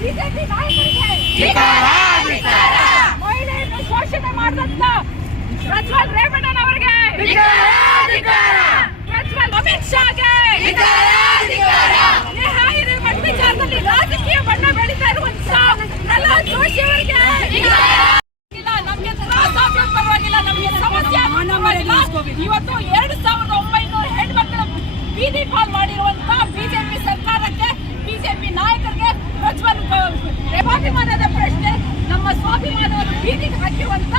BJP ನಾಯಕರಿಗೆ. ಮಹಿಳೆಯನ್ನು ಶೋಷಣೆ ಮಾಡಿದಂತ ಪ್ರಜ್ವಲ್ ರೇವಣ್ಣನವರಿಗೆ. ವಿಚಾರದಲ್ಲಿ ರಾಜಕೀಯ ಬಣ್ಣ. ಇವತ್ತು ಎರಡು ಸಾವಿರದ ಒಂಬೈನೂರ ಹೆಣ್ಮಕ್ಳ ಬೀದಿ ಪಾಲ್ ಮಾಡಿರುವಂತ ಬಿಜೆಪಿ ಸರ್ಕಾರಕ್ಕೆ ಬಿಜೆಪಿ ನಾಯಕರಿಗೆ ಸ್ವಾಭಿಮಾನದ ಪ್ರಶ್ನೆ ನಮ್ಮ ಸ್ವಾಭಿಮಾನವನ್ನು ಬೀದಿಗೆ ಹಾಕಿರುವಂತ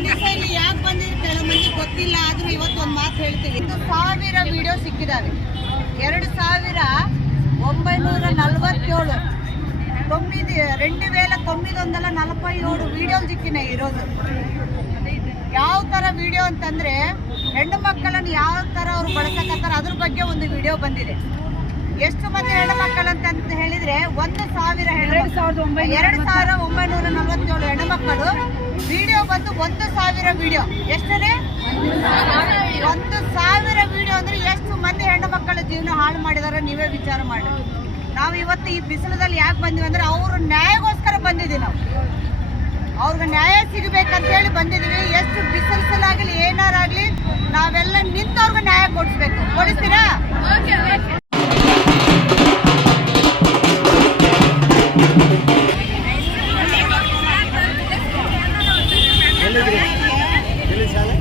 ಇವತ್ತಿನ ದಿವಸ ಇಲ್ಲಿ ಯಾಕೆ ಬಂದಿದೆ ಕೆಲವು ಮಂದಿ ಗೊತ್ತಿಲ್ಲ ಆದ್ರೂ ಇವತ್ತು ಒಂದು ಮಾತು ಹೇಳ್ತೀವಿ ಇದು ಸಾವಿರ ವಿಡಿಯೋ ಸಿಕ್ಕಿದಾವೆ ಎರಡು ಸಾವಿರ ಒಂಬೈನೂರ నలభై తొమ్మిది రెండు వేల తొమ్మిది వందల నలభై ఏడు వీడియోలు చిక్కినాయి ఈరోజు ಯಾವ ಥರ ವಿಡಿಯೋ ಅಂತಂದ್ರೆ ಹೆಣ್ಣು ಮಕ್ಕಳನ್ನು ಯಾವ ಥರ ಅವ್ರು ಬಳಸಕತ್ತಾರ ಅದ್ರ ಬಗ್ಗೆ ಒಂದು ವಿಡಿಯೋ ಬಂದಿದೆ ಎಷ್ಟು ಮಂದಿ ಹೆಣ್ಣು ಮಕ್ಕಳಂತ ಅಂತ ಹೇಳಿದ್ರೆ ಒಂದು ಸಾವಿರ ಹೆಣ್ಣು ಎರಡು ಸಾವಿರ ಒಂಬೈನೂರ ನಲವತ್ತೇಳು ಹೆಣ್ಣು ಮಕ್ಕಳು ವಿಡಿಯೋ ಬಂದು ಒಂದು ಸಾವಿರ ವಿಡಿಯೋ. ಎಷ್ಟನೇ? ಒಂದು ಸಾವಿರ ವಿಡಿಯೋ ಅಂದ್ರೆ ಎಷ್ಟು ಮಂದಿ ಹೆಣ್ಣು ಮಕ್ಕಳ ಜೀವನ ಹಾಳು ಮಾಡಿದಾರ ನೀವೇ ವಿಚಾರ ಮಾಡಿ ನಾವು ಇವತ್ತು ಈ ಬಿಸಿಲದಲ್ಲಿ ಯಾಕೆ ಬಂದಿವಿ ಅಂದ್ರೆ ಅವ್ರ ನ್ಯಾಯಗೋಸ್ಕರ ಬಂದಿದ್ದೀವಿ ನಾವು. ಅವ್ರಿಗೆ ನ್ಯಾಯ ಸಿಗಬೇಕಂತ ಹೇಳಿ ಬಂದಿದ್ದೀವಿ ಎಷ್ಟು ಬಿಸಿಲಿಸಲಾಗಲಿ ಏನಾರಾಗ್ಲಿ ನಾವೆಲ್ಲ ನಿಂತವ್ರಿಗೆ ನ್ಯಾಯ ಕೊಡಿಸ್ಬೇಕು. ಕೊಡಿಸ್ತೀರಾ? ಓಕೆ వెళ్ళి చాలా